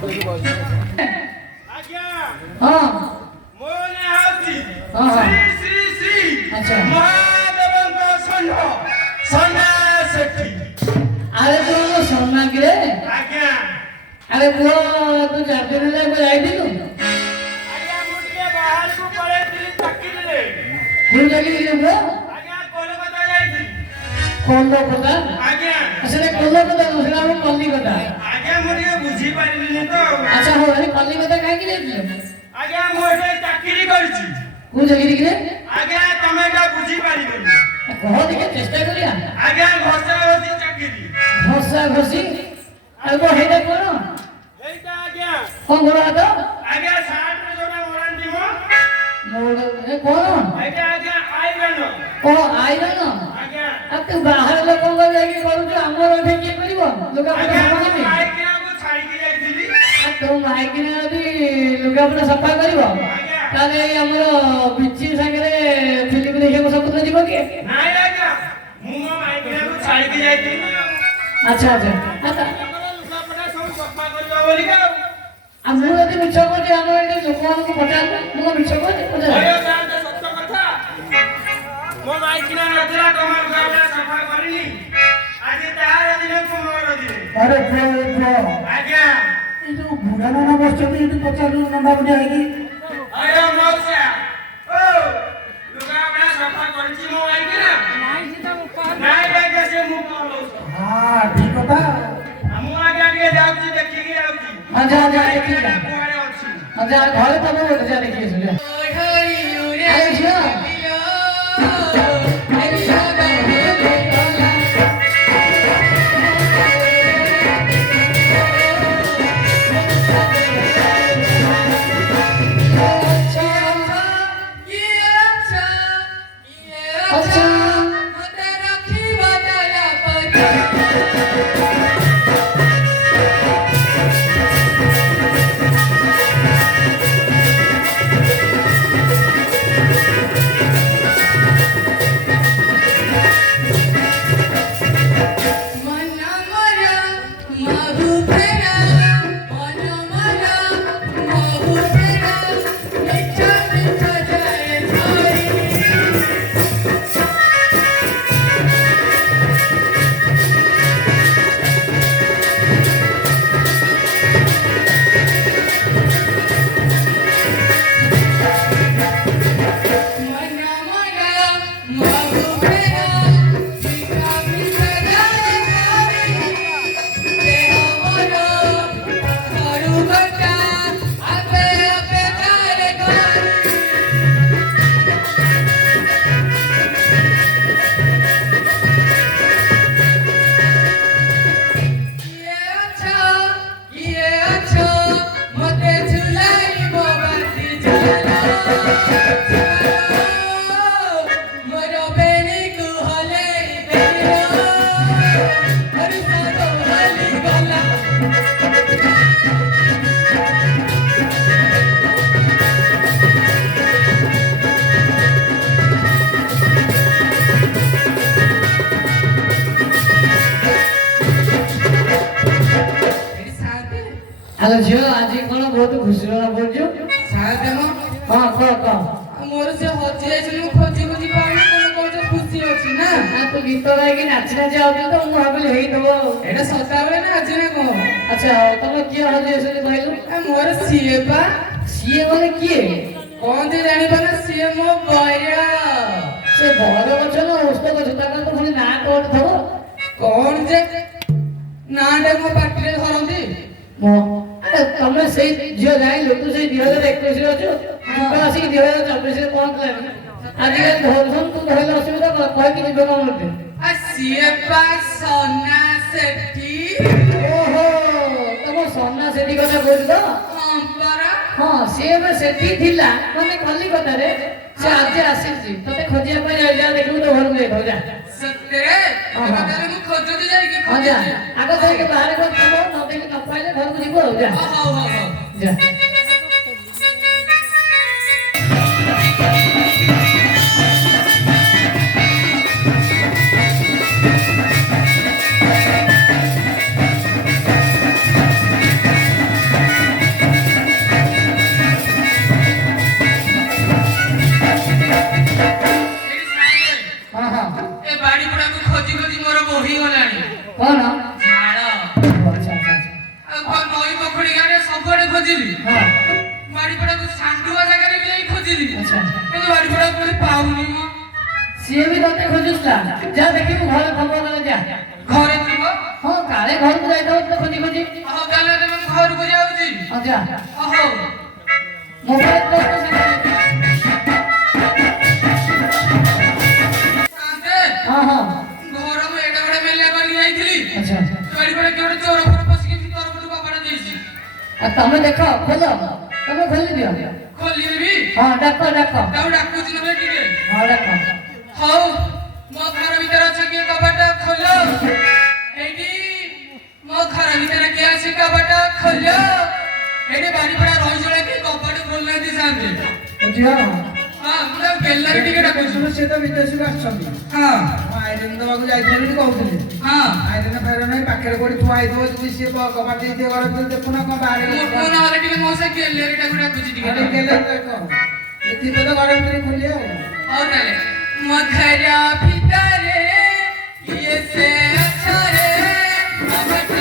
ଆଜ୍ଞା ହଁ ମୋ ନାଁ ହେଉଛି ହଁ ହଁ ଶ୍ରୀ ଶ୍ରୀ ଶ୍ରୀ ଆଚ୍ଛା ମହାଦେବଙ୍କ ଷଣ୍ଢ ସନ୍ଧ୍ୟା ସେଠୀ। ଆରେ ତୁ ଆମ ସୋନା କିରେ? ଆଜ୍ଞା ଆରେ ପୁଅ ତୁ 4 ଦିନ ହେଲା ଯାଇଥିଲୁ? ଆଜ୍ଞା ମୁଁ ଟିକେ ବାହାରକୁ ପଳେଇଥିଲି ଚାକିରିରେ। କୋଉ ଚାକିରି ପୁଅ? ଆଜ୍ଞା କୋଲକାତା ଯାଇଥିଲି। କୋଲକାତା? ଆଜ୍ଞା ସେଟା କୋଲକାତା ନୁହଁ, ସେଟା ଆମ କଲିକତା। ଆଜ୍ଞା ମୁଁ ଟିକେ ବୁଝିପାରିଲିନି ତ। ଆଚ୍ଛା ହଉ, ଆରେ କଲିକତା କାହିଁକି ଯାଇଥିଲୁ? ଆଜ୍ଞା ମୁଁ ଏଠି ଚାକିରି କରିଛି। କୋଉ ଚାକିରି କିରେ? ଆଜ୍ଞା ତମେ ଏଟା ବୁଝିପାରିବନି। କହ ଟିକେ ଚେଷ୍ଟା କରିବା। ଆଜ୍ଞା ଘଷା ଘଷି ଚାକିରି। ଘଷା ଘଷି? ଆଉ କଣ ହେଇଟା କଣ? ଏଇଟା ଆଜ୍ଞା କଣ ଗୋଡ଼ ହାତ? ଆଜ୍ଞା ସାର୍ଟରେ ଯୋଉଟା ମରାନ୍ତି ମ ଏ କଣ? ଏଇଟା ଆଜ୍ଞା ଆଇରନ। ଓ ଆଇରନ? ଆଜ୍ଞା ଆଉ ତୁ ବାହାର ଲୋକଙ୍କ ଯାଇକି କରୁଛୁ, ଆମର ଏଠି କିଏ କରିବ? ଲୁଗାପଟା ଆଜ୍ଞା ସଫା ମୁଁ କରିବି? ମାଇକିନାକୁ ଛାଡ଼ିକି ଯାଇଥିଲି। ତୋ ମାଇକିନା ଯଦି ଲୁଗାପଟା ସଫା କରିବ, ଆଜ୍ଞା ତାହେଲେ ଏଇ ଆମର ବିଚି ସାଙ୍ଗରେ ଫିଲ୍ମ ଦେଖିବାକୁ ସବୁଦିନ ଯିବ କି? ନାଇଁ ଆଜ୍ଞା ମୁଁ ମୋ ମାଇକିନାକୁ ଛାଡ଼ିକି ଯାଇଥିଲି ନା। ଆଚ୍ଛା ଆଚ୍ଛା। ତାଙ୍କର ଲୁଗାପଟା ସବୁ ସଫା କରିବ ବୋଲିକା ଆଉ। ଆଉ ମୁଁ ଯଦି ମିଛ କହୁଛି, ଆମର ଏଠି ଲୋକମାନଙ୍କୁ ପଚାର, ମୁଁ କଣ ମିଛ କହୁଛି? ପଚାର। ତାହେଲେ ସତ କଥା। ମୋ ମାଇକିନା ନଥିଲା, ତମ ଲୁଗାପଟା ସଫା କରିନି। ଆଜି ତାହାର ଦିନକୁ ମୋର ଦିନ। ଆରେ ପୁଅ ଆଜ୍ଞା ଏଇ ଯୋଉ ବୁଢା ନନା ବସିଛନ୍ତି ଏଠି ପଚାରୁ ନଣ୍ଡା ବୁଢା ହେଇକି। ଆଜ୍ଞା ମଉସା ଓ ଲୁଗାପଟା ସଫା କରିଛି ମୋ ମାଇକିନା? ନାଇଁ ଆଜ୍ଞା ସେ ମୁଁ ମଉସା। ହଁ ଠିକ କଥା। ମୁଁ ଆଜ୍ଞା ଟିକେ ଯାଉଛି ଦେଖିକି ଆଉଛି। ହଁ ଯା ଯା ଦେଖିକି ଯା। କୁଆଡେ ଅଛି? ହଁ ଯା, ଘରେ ତମ ବୋଧେ ଯା ଦେଖିକି ଆସିବୁ ଯା। ଆରେ ଝିଅ ଆଲୋ ଝିଅ, ଆଜି କଣ ବହୁତ ଖୁସି ଜଣା ପଡୁଛୁ? ହଁ କହ କହ। ମୋର ସେ ହଜି ଯାଇଛି, ମୁଁ ଖୋଜି ଖୋଜି ପାଉନି। ତମେ କହୁଛ ଖୁସି ଅଛି ନା? ତୁ ଗୀତ ଗାଇକି ନାଚି ନାଚି ଆଉଛୁ ତ, ମୁଁ ଭାବିଲି ହେଇଥିବ ଆଉ। ଏଇଟା ସଦାବେଳେ ନା ଆଜି ନା କଣ? ଆଚ୍ଛା ତମେ କିଏ ହଜି ଯାଇଛନ୍ତି କହିଲୁ? ମୋର ସିଏ ବା। ସିଏ ମାନେ କିଏ? କଣ ଯେ ଜାଣିପାର, ସିଏ ମୋ ବୟ। ସେ ବର ଗଛ ନା ଓସ୍ତ ଗଛ, ତାଙ୍କର ତ ପୁଣି ନାଁ କଣ ଥବ? କଣ ଯେ ନାଁଟା ମୋ ପାଟିରେ ଧରନ୍ତି? ଆରେ ତମେ ସେଇ ଝିଅ ଯାଇଲୁ, ତୁ ସେଇ 2021 ଅଛୁ, ଆସିକି 2024 କଣ କଲାଣି? ଆଜିକାଲି ଧରୁଛନ୍ତି, ତୁ ଧରିଲେ ଅସୁବିଧା କଣ? କହିକି ଯିବେ କଣ ମତେ? ସିଏ ବା ସନା ସେଠୀ। ଓହୋ, ତମ ସନା ସେଠି କଥା କହୁଛୁ ତ? ହଁ, ସିଏ ଏବେ ସେଠି ଥିଲା, ମାନେ କଲିକତାରେ। ସେ ଆଜି ଆସିଛି, ତତେ ଖୋଜିବା ପାଇଁ ଯା, ଦେଖିବୁ ତ ଘରକୁ ଯାଇଥାଉ ଯା। ସତରେ? ମୁଁ ଖୋଜୁଛି ଯାଇକି। ହଁ ଯା, ଆଗ ଯାଇକି ବାହାରେ ଥବ, ନ ଦେଖି ନ ପାଇଲେ ଘରକୁ ଯିବୁ ଆଉ ଯା। ଯା। ବୁଲୁଥିଲା ଯା ଦେଖିବୁ ଘରେ ଖବର କଲେ ଯା ଘରେ ଥିବ ହଁ କାଳେ ଘରକୁ ଯାଇଥାଉ ତ ଖୋଜି ଖୋଜି ହଉ ତାହେଲେ ଏବେ ମୁଁ ଘରକୁ ଯାଉଛି ହଁ ଯା ହଉ ମୋବାଇଲ ସାନ୍ତେ ହଁ ହଁ ଘର ମୁଁ ଏଡେ ବଡ ମେଲା କରିକି ଯାଇଥିଲି ଆଚ୍ଛା ଚୋରି ପରେ କିଏ ଗୋଟେ ଚୋର ଫୋର ପଶିକି ଭିତର ପଟୁ କବାଟ ଦେଇଛି ଆଉ ତମେ ଦେଖ ଖୋଲ ତମେ ଖୋଲି ଦିଅ ଖୋଲିଦେବି ହଁ ଡାକ ଡାକ ତାକୁ ଡାକୁଛି ନହେଲେ ଟିକେ ହଁ ଡାକ ହଉ ମୋ ଘର ଭିତରେ ଅଛି କିଏ କବାଟ ଖୋଲ ଏଇଠି ମୋ ଘର ଭିତରେ କିଏ ଅଛି କବାଟ ଖୋଲ ଏଇଠି ବାରିପଡା ରହିଚଳେ କିଏ କବାଟ ଖୋଲୁନାହାନ୍ତି ସାନ୍ତେ ଝିଅ ହଁ ମୁଁ ତାକୁ ଗେଲାରେ ଟିକେ ଡାକୁଛି ସେ ତ ବିଦେଶରୁ ଆସିଛନ୍ତି ହଁ ଆଇରନ୍ ଦେବାକୁ ଯାଇଥିଲେ ବୋଲି କହୁଥିଲେ ହଁ ଆଇରନ୍ ଫାଇରନ୍ ପାଖରେ କୋଉଠି ଥୁଆ ହେଇଥିବ ଯଦି ସିଏ କବାଟ ଦେଇଥିବ ଘର ଭିତରେ ଦେଖୁନ କଣ ବାହାରେ ମୁଁ ନହେଲେ ଟିକେ ମୋ ସେ ଗେଲାରେ ତାକୁ ଡାକୁଛି ଟିକେ ଥିବେ ତ ଘର ଭିତରେ ଖୋଲି ଆଉ ହଉ ତାହେଲେ ମୋ ଘର ଭିତରେ କିଏ ସେ ଅଛରେ କବାଟ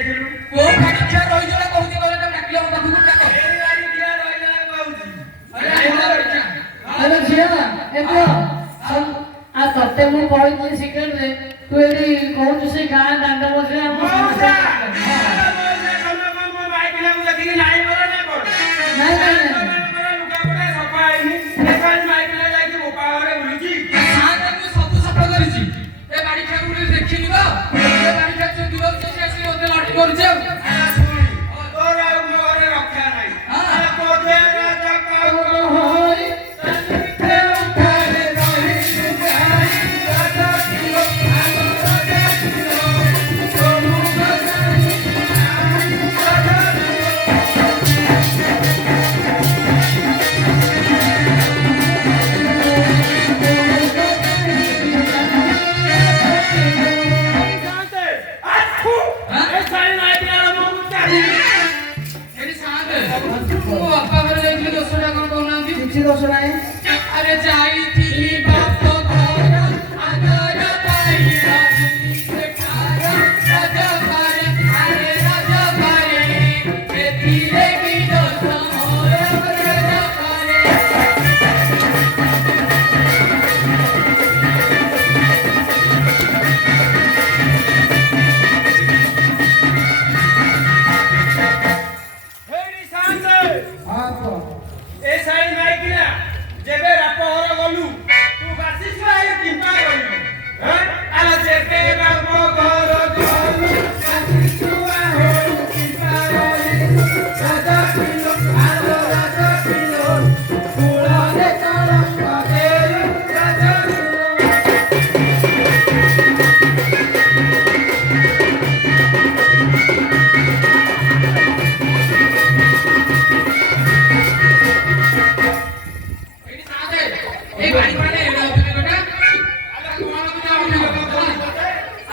ଯାଇଥିଲୁ କୋଉ ଗାଡି ଠିଆ ରହିଯିବ କହୁଛି ଗଲେ ତ ଡାକିଲେ ମୋ ପାଖକୁ ଡାକ ଏଇ ଗାଡି ଠିଆ ରହିଲା କହୁଛି ଆରେ ମୋ ଗାଡି ଠିଆ ଆରେ ଝିଅ ଏ ପୁଅ ଆ ତତେ ମୁଁ କହିଥିଲି ସିକ୍ରେଟରେ ତୁ ଏଠି କହୁଛୁ ସେ ଗାଁ ଦାଣ୍ଡ ମଝିରେ ଆମ ମଉସା ମଉସା ତମେ କଣ ମୋ ଭାଇ ପିଲାକୁ ଦେଖିକି ନାଇଁ କର ନା କଣ ନାଇଁ ନାଇଁ ନାଇଁ ଲୁଗାପଟା ସଫା ହେଇନି ଏକାଲି ମାଇ ପିଲା ଯାଇକି ମୋପା ଘରେ ବୁଲୁଛି ସାଙ୍ଗେ ମୁଁ ସବୁ ସଫା କରିଛି ଏ ଗାଡି ଠିଆ ବୋଲି ଦେଖିନି ତ ଏ ଗାଡି ଠିଆ ଚୋରି କରୁଛି ସେ ଆସିକି ମୋତେ ଲଟି କରୁଛି ଆଉ ଶୁଣି ତୋର ଆଉ ମୋ ଘରେ ରକ୍ଷା ନାହିଁ ପଦେ ରାଜା କାମ ହୋଇ ଏଠି ସାଙ୍ଗେ ମୋ ବାପା ଘରେ ଯାଇଥିଲି ଦୋଷଟା କଣ କହୁନାହାନ୍ତି କିଛି ଦୋଷ ନାହିଁ ଆରେ ଯାଇଥିଲି ବାପ ଘର ଆଦର ପାଇ ସେଠାର ରାଜପାରେ ଆରେ ରାଜପାରେ ଏଥିରେ କି ଦୋଷ ମୋର ରାଜପାରେ ହେଇଟି ଶାନ୍ତେ ହଁ କୁହ ଏ ସାଇ ମାଇକିନା ଯେବେ ବାପ ଘର ଗଲୁ ତୁ ବାସି ଛୁଆ ଏ ଚିନ୍ତା କରିବୁ ଆଲୋ ଯେବେ ବାପ ଘର ଗଲୁ ବାସି ଛୁଆ ହଉ ଚିନ୍ତା କରିବୁ ରାଜା ପିଲୋ ଆଲୋ ରାଜା ପିଲୋ ଫୁଳରେ କଳଙ୍କ ଦେଲୁ ରାଜା ପିଲୋ ଏଠି ସାଙ୍ଗେ ଏ ଗାଡି ପାଖରେ ଏଡେ ଅପି ବେଟା ଆରେ କଣ ବୁଝା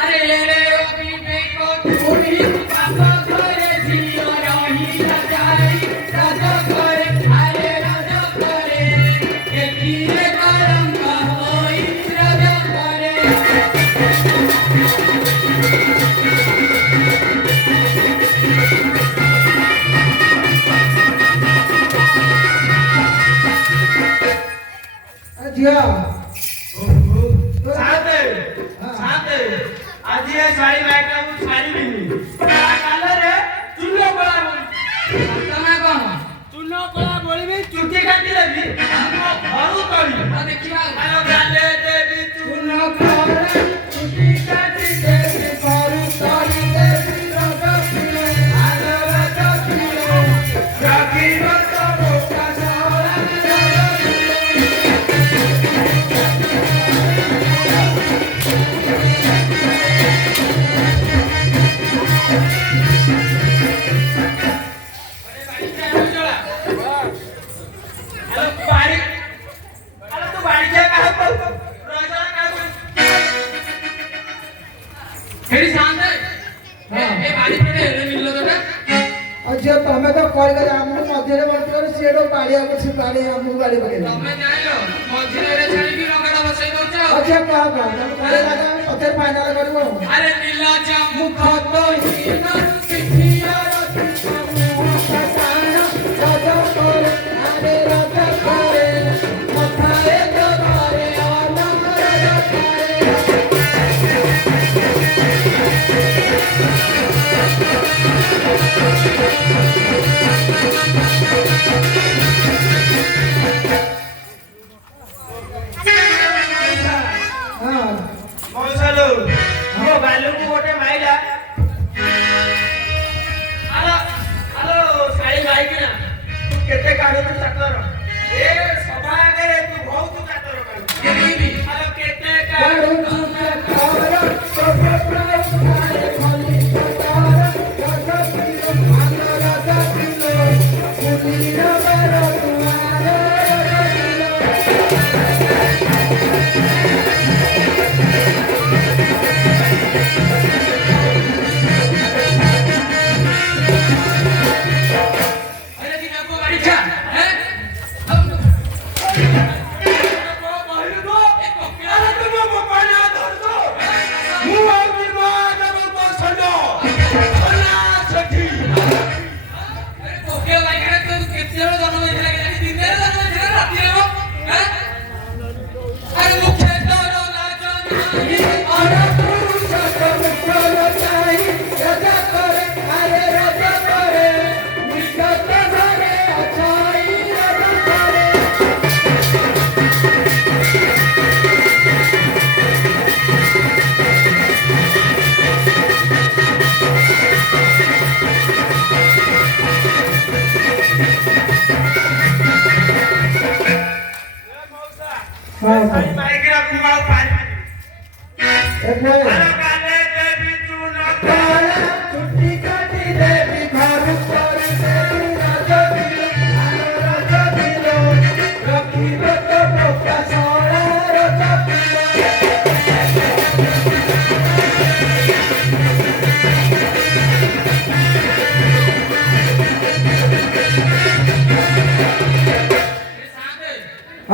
ଆରେ ଏଡେ ଅପି ବେକ ତୁହି ବାପ ଘରେ ଝିଅ ରହି ରାଜାଇ ରାଜ করে ଆରେ ରାଜ করে ଏଥିରେ କଳଙ୍କ ହୋଇ ରାଜ করে ଝିଅ ଶାନ୍ତେ ଶାନ୍ତେ ଆଜି ଏ ସାଇ ମାଇକାକୁ ଛାଡ଼ିବିନି ତା କାନରେ ଚୂନ କଳା ବୋଳିବି ତମେ କଣ ଚୂନ କଳା ବୋଳିବି ଚୁଟି କାଟିଦେବି ଆମ ଘରୁ ତଳିବି ଦେଖିବା ଆଲୋ ଗାଲେ ଦେବି ଚୂନ କଳା ଚୁଟି କାଟି ଦେବି କରୁ ତଳି ଦେବି ରଜ ପିଲେ ଆଲୋ ରାଜା ପିଲୋ ରଖିବ ତ ବୋକା ସହରା ଏଠି ସାଙ୍ଗେ ଏ ଗାଡି ପାଖରେ ଏଡେ ମିଳିଲ ତୋଟା ଆଉ ଝିଅ ତମେ ତ କହିଲେ ଆମକୁ ମଧ୍ୟରେ ବସିଗଲେ ସିଏ ତ ବାଡିଆକୁ ସେ ବାଡି ଆମକୁ ବାଡି ପକେଇଲା ତମେ ଜାଣିଲ ମଝିରେ ଏଡେ ଛାଡିକି ରଗଡ଼ା ବସେଇ ଦଉଛ ଆଉ ଝିଅ କହ ତମେ କହିଲେ ଲାଗା ପଛରେ ଫାଇନାଲ କରିବ ଆରେ ନୀଲଜ ମୁଖ ତ ହୀନ ପିଠିଆର ରଜ করে আরে রজ করে কথায় তো ঘরে অলম রজ করে ହଁ ମଉସାଲୋ ମୋ ବାଲୁକୁ ଗୋଟେ ମାଇଲା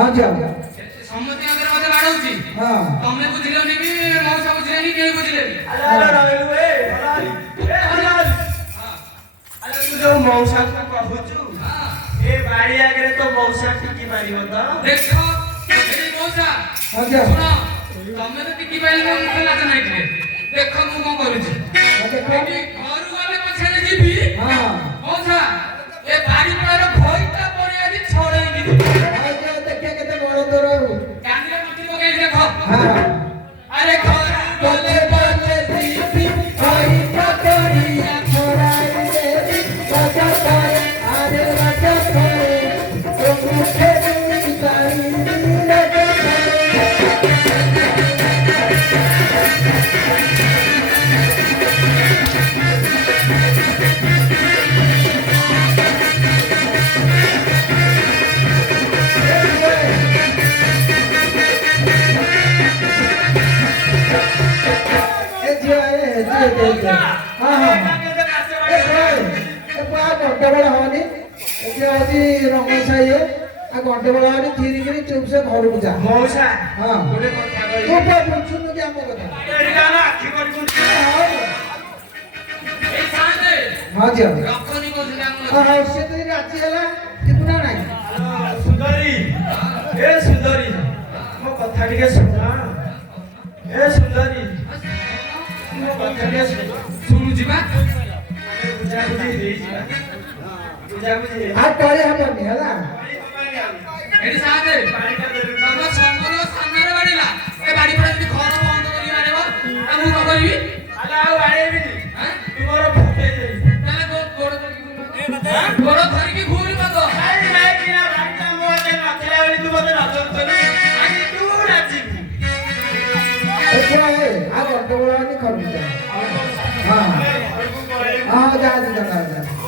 ହଁ ଝିଅ ସମସ୍ତେ ଆଗରେ ମତେ ବାଡଉଛି ହଁ ତମେ ବୁଝିଲନି କି ମଉସା ବୁଝିଲେନି କେହି ବୁଝିଲେନି ଆଲୋ ରହିଲୁ ଏ ହଲାଲ ଆଲୋ ତୁ ଯୋଉ ମଉସାକୁ କହୁଛୁ ଏ ବାଡି ଆଗରେ ତ ମଉସା ଟିକି ପାରିବ ତ ଦେଖ ଏଇ ମଉସା ହଁ ଝିଅ ଶୁଣ ତମେ ତ ଟିକି ପାରିବ ମୁଁ ନାଚ ନାଇଥିଲେ ଦେଖ ମୁଁ କଣ କରୁଛି ଏଠି ଘରୁ ଗଲେ ପଛରେ ଯିବି ହଁ ମଉସା ଏ ବାଡି ପଡାର ଭଇଟା ପଡି ଆଜି ଛଡେଇକି ଯିବି ହଁ ଝିଅ ଦେଖିଆ କେତେ ବଳ ତୋର କାନ୍ଦିରେ ମୁଠି ପକେଇ ଦେଖ ହଁ ଆରେ ଘରୁ ଗଲେ ବଲେ ଦିଦି ଭାଇ ପକড়িয়া ছড়াই দেবি রাজা করে আরে রাজা করে তো মুখে দুই তাই রাজা করে ଏ ଝିଅ ହଁ ହଁ ଗଣ୍ଡଗୋଳ ହବନି ଏଠି ହଉଛି ରମେଶ ସାହି ଆଉ ଗଣ୍ଡଗୋଳ ହବନି ଥିରିକିରି ଚୁପସେ ଘରକୁ ଯା ମଉସା ହଁ ଗୋଟେ କଥା ତୁ କହିବି ତ ବୁଝୁନୁ କି ଆମ କଥା ଏଠି କାନ ଆଖି କରିବୁ ଏଇ ସାଙ୍ଗେ ହଁ ଝିଅ ରଖନି କହୁଥିଲେ ଆମର ହଁ ହଉ ସେ ତ ରାଜି ହେଲା ଯିବୁ ନା ନାଇଁ ସୁନ୍ଦରୀ ଏ ସୁନ୍ଦରୀ ମୋ କଥା ଟିକେ ଶୁଣ ଏ ସୁନ୍ଦରୀ ମୋ କଥା ଟିକେ ଶୁଣ ଶୁଣୁଛି ବା ଆମେ ବୁଝାବୁଝି ହେଇଯିବା ବୁଝାବୁଝି ଆଉ କରି ହବନି ହେଲା ଏଠି ସାଙ୍ଗେ ତମ ସମ୍ବଲ ସାମ୍ନାରେ ବାଡିଲା ଏ ବାଡି ପଡା ଯଦି ଘର ବନ୍ଦ କରି ମାରିବ ଆଉ ମୁଁ କଣ କରିବି ଆଉ ଆଣିବିନି ଆଁ? ତୁ ମୋର ଫୁଟେଇ ଦେବି ତାହେଲେ ଗୋଡ ଧରିକି ଘୁରି ମତ ଆରେ ନାଇଁ କିନା ଭାଇଟା ମୋ ଆଗରେ ନଥିଲା ବୋଲି ତୁ ମୋତେ ନଜର କଲୁ ଆଜି ତୁ ନାଚିବୁ ଏ ଝିଅ ଆଉ ଗଣ୍ଡଗୋଳ ହବନି ଘରକୁ ଯା ହଁ ଘରକୁ ପଳେଇବୁ ହଁ ଯା ଯା